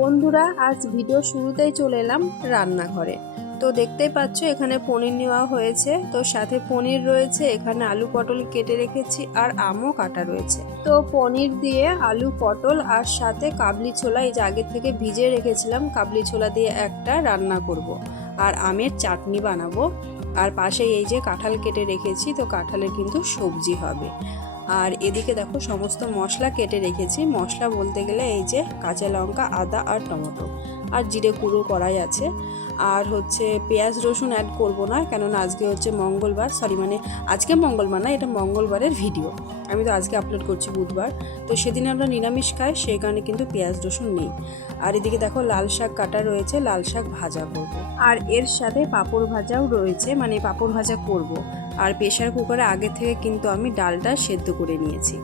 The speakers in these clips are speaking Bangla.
বন্ধুরা, আজ ভিডিও শুরুতেই চলে এলাম রান্নাঘরে। তো দেখতেই পাচ্ছ, এখানে পনির নেওয়া হয়েছে। তো সাথে পনির রয়েছে, এখানে আলু পটল কেটে রেখেছি আর আমও কাটা রয়েছে। তো পনির দিয়ে আলু পটল আর সাথে কাবলি ছোলা, এই যে আগের থেকে ভিজে রেখেছিলাম, কাবলি ছোলা দিয়ে একটা রান্না করব। আর আমের চাটনি বানাবো। আর পাশে এই যে কাঁঠাল কেটে রেখেছি, তো কাঁঠালের কিন্তু সবজি হবে। আর এদিকে দেখো সমস্ত মশলা কেটে রেখেছি। মশলা বলতে গেলে এই যে কাঁচা লঙ্কা, আদা আর টমেটো আর জিরে গুঁড়ো করাই আছে। আর হচ্ছে পেঁয়াজ রসুন অ্যাড করব না, কেননা আজকে হচ্ছে মঙ্গলবার সরি মানে আজকে মঙ্গলবার না, এটা মঙ্গলবারের ভিডিও আমি তো আজকে আপলোড করছি বুধবার। তো সেদিন আমরা নিরামিষ খাই সেই কারণে কিন্তু পেঁয়াজ রসুন নেই। আর এদিকে দেখো লাল শাক কাটা রয়েছে, লাল শাক ভাজা করব। আর এর সাথে পাঁপড় ভাজাও রয়েছে মানে পাঁপড় ভাজা করব। আর প্রেশার কুকারে আগে থেকে কিন্তু আমি ডালটা সেদ্ধ করে নিয়েছি।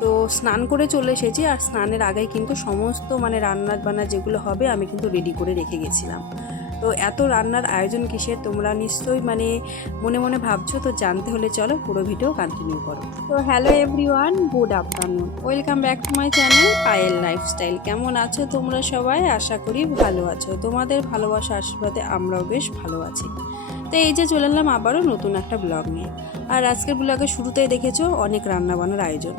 তো স্নান করে চলে এসেছি আর স্নানের আগেই কিন্তু সমস্ত মানে রান্না বান্না যেগুলো হবে আমি কিন্তু রেডি করে রেখে গেছিলাম। তো এত রান্নার আয়োজন কিসের তোমরা নিশ্চয়ই মানে মনে মনে ভাবছ, তো জানতে হলে চলো পুরো ভিডিও কন্টিনিউ করো। তো hello everyone good afternoon welcome back to my channel Payel lifestyle কেমন আছো তোমরা সবাই? আশা করি ভালো আছো। তোমাদের ভালোবাসা আশীর্বাদে আমরাও বেশ ভালো আছি। তো এই যে চলে এলাম আবারও নতুন একটা ব্লগ নিয়ে। আর আজকের ব্লগে শুরুতেই দেখেছ অনেক রান্নাবান্নার আয়োজন।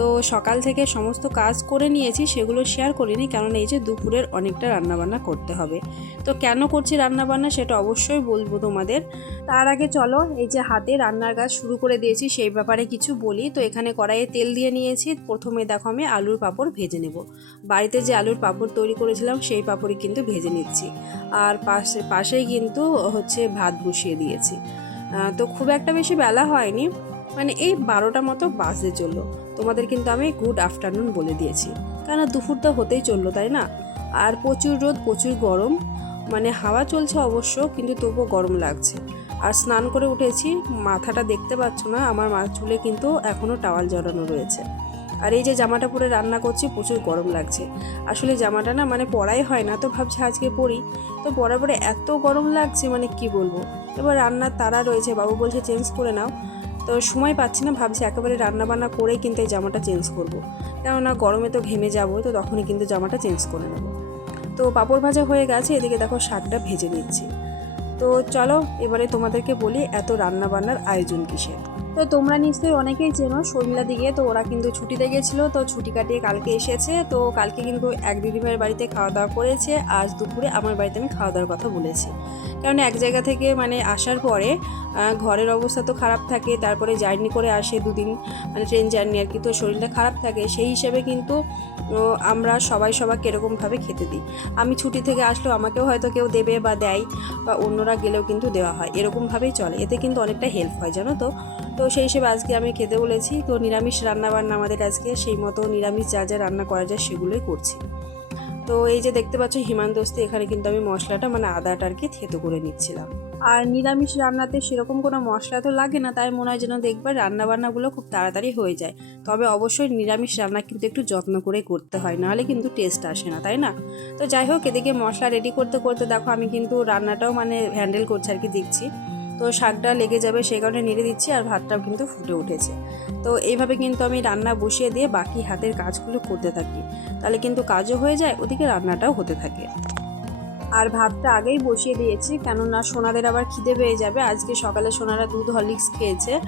তো সকাল থেকে সমস্ত কাজ করে নিয়েছি, সেগুলো শেয়ার করিনি কারণ এই যে দুপুরের অনেকটা রান্নাবান্না করতে হবে। তো কেন করছি রান্নাবান্না সেটা অবশ্যই বলব তোমাদের। তার আগে চলো, এই যে হাতে রান্নার কাজ শুরু করে দিয়েছি, সেই ব্যাপারে কিছু বলি। তো এখানে কড়াইয়ে তেল দিয়ে নিয়েছি, প্রথমে দেখো আমি আলুর পাঁপড় ভেজে নেব। বাড়িতে যে আলুর পাঁপড় তৈরি করেছিলাম, সেই পাঁপড়ই কিন্তু ভেজে নিচ্ছি। আর পাশে, পাশেই কিন্তু হচ্ছে ভাত বসিয়ে দিয়েছি। তো খুব একটা বেশি বেলা হয়নি মানে এই বারোটা মতো বাজে চলল। তোমাদের কিন্তু আমি গুড আফটারনুন বলে দিয়েছি। কেন দুপুরটা হতেই চলল, তাই না? আর প্রচুর রোদ, প্রচুর গরম। মানে হাওয়া চলছে অবশ্য, কিন্তু তবুও গরম লাগছে। আর স্নান করে উঠেছি, মাথাটা দেখতে পাচ্ছ না, আমার মা চুলে কিন্তু এখনও টাওয়াল জড়ানো রয়েছে। আর এই যে জামাটা পরে রান্না করছি, প্রচুর গরম লাগছে। আসলে জামাটা না মানে পরাই হয় না, তো ভাবছি আজকে পরি। তো পরার পরে এত গরম লাগছে মানে কি বলব? এবার রান্নার তারা রয়েছে, বাবু বলছে চেঞ্জ করে নাও। তো সময় পাচ্ছি না, ভাবছি একেবারে রান্নাবান্না করেই কিন্তু এই জামাটা চেঞ্জ করব। কেননা গরমে তো ঘেমে যাব, তো তখনই কিন্তু জামাটা চেঞ্জ করে নেব। তো পাঁপড় ভাজা হয়ে গেছে, এদিকে দেখো শাকটা ভেজে নিচ্ছি। তো চলো, এবারে তোমাদেরকে বলি এত রান্নাবান্নার আয়োজন কিসের? তো তোমরা নিশ্চয়ই অনেকেই চেনো শর্মিলা দিকে। তো ওরা কিন্তু ছুটিতে গেছিল, তো ছুটি কাটিয়ে কালকে এসেছে। তো কালকে কিন্তু এক দিদিভাইয়ের বাড়িতে খাওয়া দাওয়া করেছে। আজ দুপুরে আমার বাড়িতে আমি খাওয়া দাওয়ার কথা বলেছি। কারণ এক জায়গা থেকে মানে আসার পরে ঘরের অবস্থা তো খারাপ থাকে, তারপরে জার্নি করে আসে দুদিন মানে ট্রেন জার্নি আর কি। তো শরীরটা খারাপ থাকে, সেই হিসেবে কিন্তু আমরা সবাই সবাইকে এরকমভাবে খেতে দিই। আমি ছুটি থেকে আসলেও আমাকেও হয়তো কেউ দেবে বা দেয়, বা অন্যরা গেলেও কিন্তু দেওয়া হয়। এরকমভাবেই চলে। এতে কিন্তু অনেকটা হেল্প হয়, জানো তো? তো সেই হিসেবে আজকে আমি খেতে বলেছি। তো নিরামিষ রান্না বান্না আমাদের আজকে, সেই মতো নিরামিষ যা যা রান্না করা যায় সেগুলোই করছি। তো এই যে দেখতে পাচ্ছ হিমানদস্তি এখানে কিন্তু আমি মশলাটা মানে আদাটা আর কি থেতো করে নিচ্ছিলাম। আর নিরামিষ রান্নাতে সেরকম কোনো মশলা তো লাগে না, তাই মনে হয় যেন দেখবার রান্নাবান্নাগুলো খুব তাড়াতাড়ি হয়ে যায়। তবে অবশ্যই নিরামিষ রান্না কিন্তু একটু যত্ন করে করতে হয়, নাহলে কিন্তু টেস্ট আসে না, তাই না? তো যাই হোক, এদিকে মশলা রেডি করতে করতে দেখো, আমি কিন্তু রান্নাটাও মানে হ্যান্ডেল করছি আর কি, দেখছি। তো শাকটা লেগে যাবে সেই কারণে নেড়ে দিচ্ছি আর ভাতটাও কিন্তু ফুটে উঠেছে। তো এইভাবে কিন্তু আমি রান্না বসিয়ে দিয়ে বাকি হাতের কাজগুলো করতে থাকি। তাহলে কিন্তু কাজও হয়ে যায়, ওদিকে রান্নাটাও হতে থাকে। আর ভাতটা আগেই বসিয়ে দিয়েছি, কেননা সোনাদের আবার খিদে পেয়ে যাবে। আজকে সকালে সোনারা দুধ হরলিক্স খেয়েছে।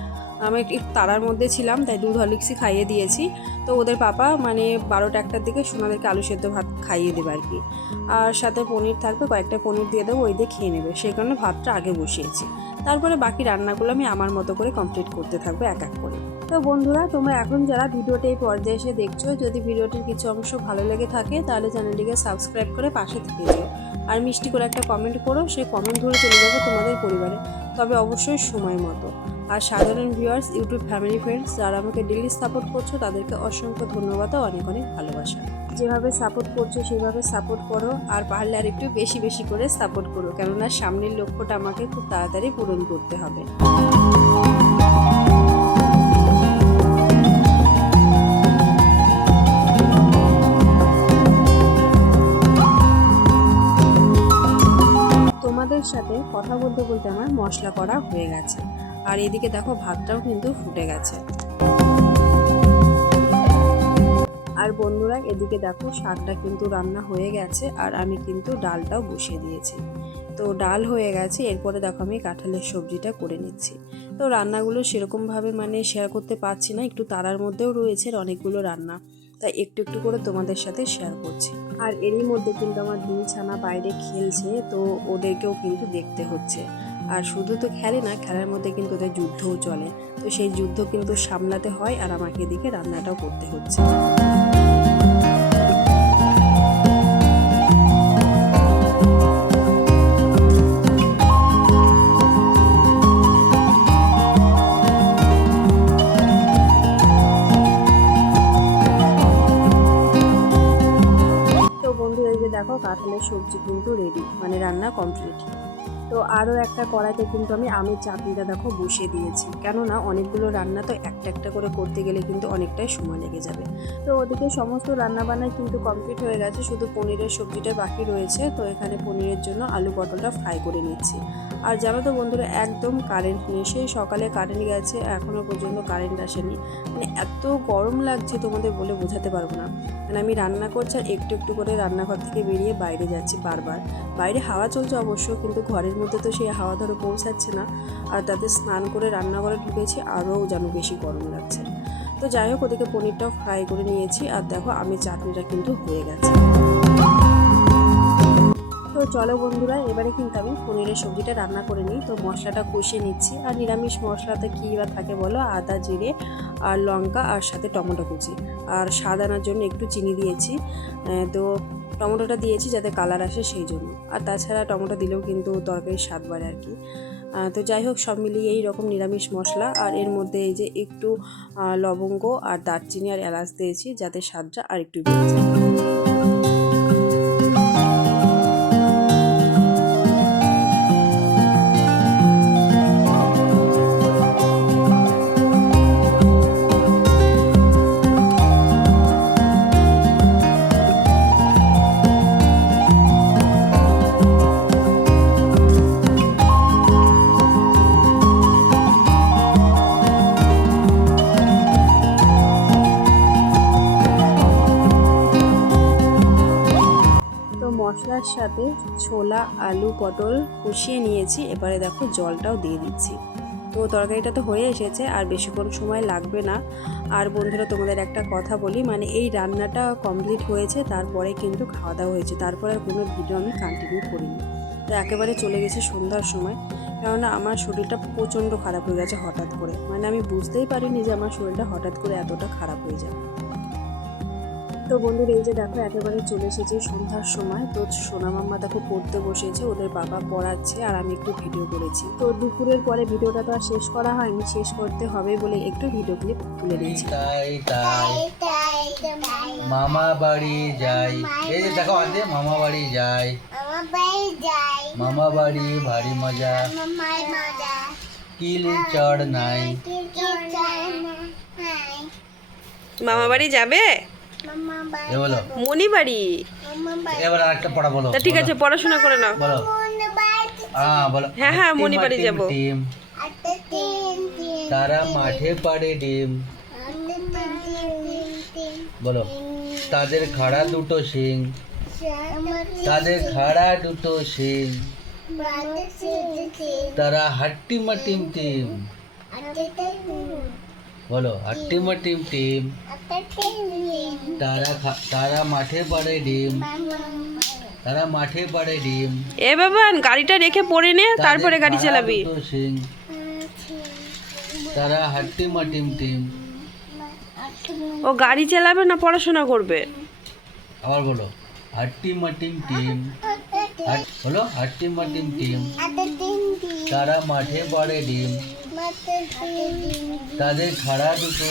আমি একটু তারার মধ্যে ছিলাম, তাই দুধ হরলিক্সই খাইয়ে দিয়েছি। তো ওদের পাপা মানে বারোটা একটার দিকে সোনাদেরকে আলু সেদ্ধ ভাত খাইয়ে দেবে আর কি। আর সাথে পনির থাকবে, কয়েকটা পনির দিয়ে দেবো, ওই দিয়ে খেয়ে নেবে। সেই কারণে ভাতটা আগে বসিয়েছি। তারপরে বাকি রান্নাগুলো আমি আমার মতো করে কমপ্লিট করতে থাকব এক এক করে। তো বন্ধুরা, তোমরা এখন যারা ভিডিওটি এই পর্যায়ে এসে দেখছ, যদি ভিডিওটির কিছু অংশ ভালো লেগে থাকে, তাহলে চ্যানেলটিকে সাবস্ক্রাইব করে পাশে থেকে যেও। আর মিষ্টি করে একটা কমেন্ট করো, সেই কমেন্ট ধরে চলে যাব তোমাদের পরিবারে। তবে অবশ্যই সময় মতো। আর সাধারণ ভিউয়ার্স ইউটিউব ফ্যামিলি ফ্রেন্ডস যারা আমাকে ডেলি সাপোর্ট করছ, তাদেরকে অসংখ্য ধন্যবাদ ও অনেক অনেক ভালোবাসা। যেভাবে সাপোর্ট করছ সেভাবে সাপোর্ট করো। আর পারলে আর একটু বেশি বেশি করে সাপোর্ট করো। কেননা সামনের লক্ষ্যটা আমাকে খুব তাড়াতাড়ি পূরণ করতে হবে। মশলা করা হয়ে গেছে। আর এদিকে দেখো ভাতটাও কিন্তু ফুটে গেছে। আর বন্ধুরা, এদিকে দেখো শাকটা কিন্তু রান্না হয়ে গেছে আর আমি কিন্তু ডালটাও বসিয়ে দিয়েছি। তো ডাল হয়ে গেছে, এরপরে দেখো আমি কাঁঠালের সবজিটা করে নিচ্ছি। তো রান্নাগুলো সেরকমভাবে মানে শেয়ার করতে পারছি না, একটু তারার মধ্যেও রয়েছে অনেকগুলো রান্না। তাই একটু একটু করে তোমাদের সাথে শেয়ার করছি। আর এরই মধ্যে কিন্তু আমার দুই ছানা বাইরে খেলছে, তো ওদেরকেও কিন্তু দেখতে হচ্ছে। আর শুধু তো খেলে না, খেলার মধ্যে কিন্তু ওদের যুদ্ধও চলে। তো সেই যুদ্ধ কিন্তু সামলাতে হয় আর আমাকে এদিকে রান্নাটাও করতে হচ্ছে। দেখো, কাঁঠালের সবজি কিন্তু রেডি মানে রান্না কমপ্লিট তো আরও একটা কড়াইতে কিন্তু আমি আমের চাটনিটা দেখো বসিয়ে দিয়েছি। কেননা অনেকগুলো রান্না তো একটা একটা করে করতে গেলে কিন্তু অনেকটাই সময় লেগে যাবে। তো ওদিকে সমস্ত রান্না বান্না কিন্তু কমপ্লিট হয়ে গেছে। শুধু পনিরের সবজিটা বাকি রয়েছে। তো এখানে পনিরের জন্য আলু পটলটা ফ্রাই করে নিচ্ছি। আর জানো তো বন্ধুরা, একদম কারেন্ট নেই। সেই সকালে কারেন্ট গেছে এখনও পর্যন্ত কারেন্ট আসেনি। মানে এত গরম লাগছে তোমাদের বলে বোঝাতে পারব না। মানে আমি রান্না করছি আর একটু একটু করে রান্নাঘর থেকে বেরিয়ে বাইরে যাচ্ছি বারবার। বাইরে হাওয়া চলছে অবশ্য, কিন্তু ঘরের মধ্যে তো সেই হাওয়া ধরে পৌঁছাচ্ছে না। আর তাতে স্নান করে রান্নাঘরে ঢুকেছি, আরও যেন বেশি গরম লাগছে। তো যাই হোক, ওদিকে পনিরটাও ফ্রাই করে নিয়েছি। আর দেখো, আমি চাটনিটা কিন্তু হয়ে গেছে। তো চলো বন্ধুরা, এবারে কিন্তু আমি পনিরের সবজিটা রান্না করে নিই। তো মশলাটা কষিয়ে নিচ্ছি। আর নিরামিষ মশলাতে কী বা থাকে বলো? আদা, জিরে, আর লঙ্কা, আর সাথে টমেটো কুচি। আর স্বাদ আনার জন্য একটু চিনি দিয়েছি। তো টমেটোটা দিয়েছি যাতে কালার আসে সেই জন্য। আর তাছাড়া টমেটো দিলেও কিন্তু তরকারির স্বাদ বাড়ে আর কি। তো যাই হোক, সব মিলিয়ে এই রকম নিরামিষ মশলা। আর এর মধ্যে এই যে একটু লবঙ্গ আর দারচিনি আর এলাচ দিয়েছি যাতে স্বাদটা আর একটু বেড়ে যায়। মশলার সাথে ছোলা, আলু, পটল কষিয়ে নিয়েছি। এবারে দেখো জলটাও দিয়ে দিচ্ছি। তো তরকারিটা তো হয়ে এসেছে, আর বেশিক্ষণ সময় লাগবে না। আর বন্ধুরা, তোমাদের একটা কথা বলি মানে এই রান্নাটা কমপ্লিট হয়েছে, তারপরে কিন্তু খাওয়া দাওয়া হয়েছে। তারপরে আর কোনো ভিডিও আমি কন্টিনিউ করিনি। তো একেবারে চলে গেছে সন্ধ্যার সময়, কেননা আমার শরীরটা প্রচণ্ড খারাপ হয়ে গেছে হঠাৎ করে। মানে আমি বুঝতেই পারিনি যে আমার শরীরটা হঠাৎ করে এতটা খারাপ হয়ে যায় তো বন্ধুরা এই যে দেখো একেবারে চলে এসেছে সন্ধ্যার সময়। তো সোনা মাম্মা দেখো পড়তে বসেছে ওদের বাবা পড়াচ্ছে আর আমি একটু ভিডিও করেছি। তো দুপুরের পরে ভিডিওটা তো আর শেষ করা হয়নি শেষ করতে হবে বলে একটু ভিডিও ক্লিপ তুলে দিয়েছি। তাই তাই। মামা বাড়ি যাই। এই যে দেখো আজকে মামা বাড়ি যাই। মামা বাড়ি ভারী মজা। কিল চড় নাই। মামা বাড়ি যাবে? এ বলো। মনি বাড়ি এবার আরেকটা পড়া বলো ঠিক আছে পড়াশোনা করে নাও। বলো। হ্যাঁ বলো। হ্যাঁ, হ্যাঁ, মাটিম যাব। টিম তারা মাঠে পাড়ে ডিম। বলো। তাদের খাড়া দুটো শিং। তাদের খাড়া দুটো শিং। তারা হাট্টি মাটিম টিম বলো হাট্টি মাটিম টিম তারা তারা মাঠে পাড়ে ডিম। তারা মাঠে পাড়ে ডিম। এ বাবা গাড়িটা রেখে পড়ে নে তারপরে গাড়ি চালাবি। তারা হাট্টি মাটিম টিম ও গাড়ি চালাবে না পড়াশোনা করবে? আবার বলো হাট্টি মাটিম টিম হাট- বলো হাট্টি মাটিম টিম। তারা মাঠে পাড়ে ডিম। তাদের খাড়া দুটো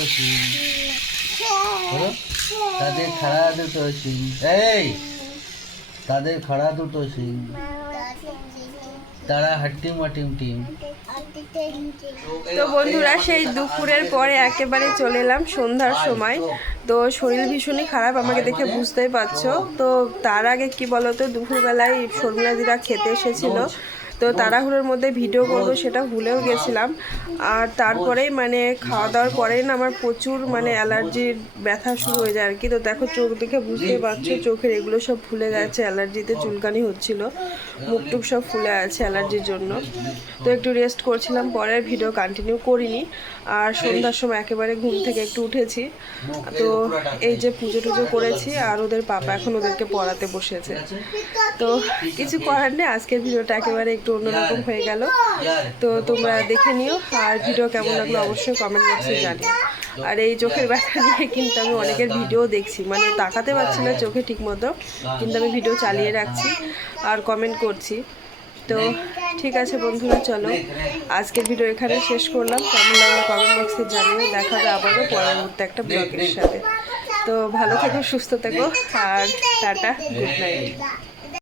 বলো? তাদের খাড়া দুটো শিং। এই! তাদের খাড়া দুটো শিং। তারা হাট্টি মাটিম টিম। তো বন্ধুরা, সেই দুপুরের পরে একেবারে চলে এলাম সন্ধ্যার সময়। তো শরীর ভীষণই খারাপ, আমাকে দেখে বুঝতেই পারছ। তো তার আগে কি বলতো, দুপুরবেলায় শর্মিলাদিরা খেতে এসেছিল। তো তাড়াহুড়োর মধ্যে ভিডিও করব সেটা ভুলেও গেছিলাম। আর তারপরেই মানে খাওয়া দাওয়ার পরেই না আমার প্রচুর মানে অ্যালার্জির ব্যথা শুরু হয়ে যায় আর কি। তো দেখো চোখ দেখে বুঝতে পারছ চোখের এগুলো সব ফুলে গেছে অ্যালার্জিতে চুলকানি হচ্ছিল মুখ টুক সব ফুলে আছে অ্যালার্জির জন্য। তো একটু রেস্ট করছিলাম পরে আর ভিডিও কন্টিনিউ করিনি। আর সন্ধ্যার সময় একেবারে ঘুম থেকে একটু উঠেছি। তো এই যে পুজো টুজো করেছি আর ওদের পাপা এখন ওদেরকে পড়াতে বসেছে। তো কিছু করার নেই আজকের ভিডিওটা একেবারে একটু অন্যরকম হয়ে গেল। তো তোমরা দেখে নিও আর ভিডিও কেমন লাগল অবশ্যই কমেন্ট বক্সে জানিও। আর এই চোখের ব্যথা নিয়ে কিন্তু আমি অনেকের ভিডিও দেখছি মানে তাকাতে পারছি না চোখে ঠিক মতো কিন্তু আমি ভিডিও চালিয়ে রাখছি আর কমেন্ট করছি। তো ঠিক আছে বন্ধুরা চলো আজকের ভিডিও এখানে শেষ করলাম। কেমন লাগল কমেন্ট বক্সে জানিয়ে দেখা হবে আবারও পরবর্তী একটা ব্লগের সাথে। তো ভালো থেকো সুস্থ থেকো আর টাটা গুড নাইট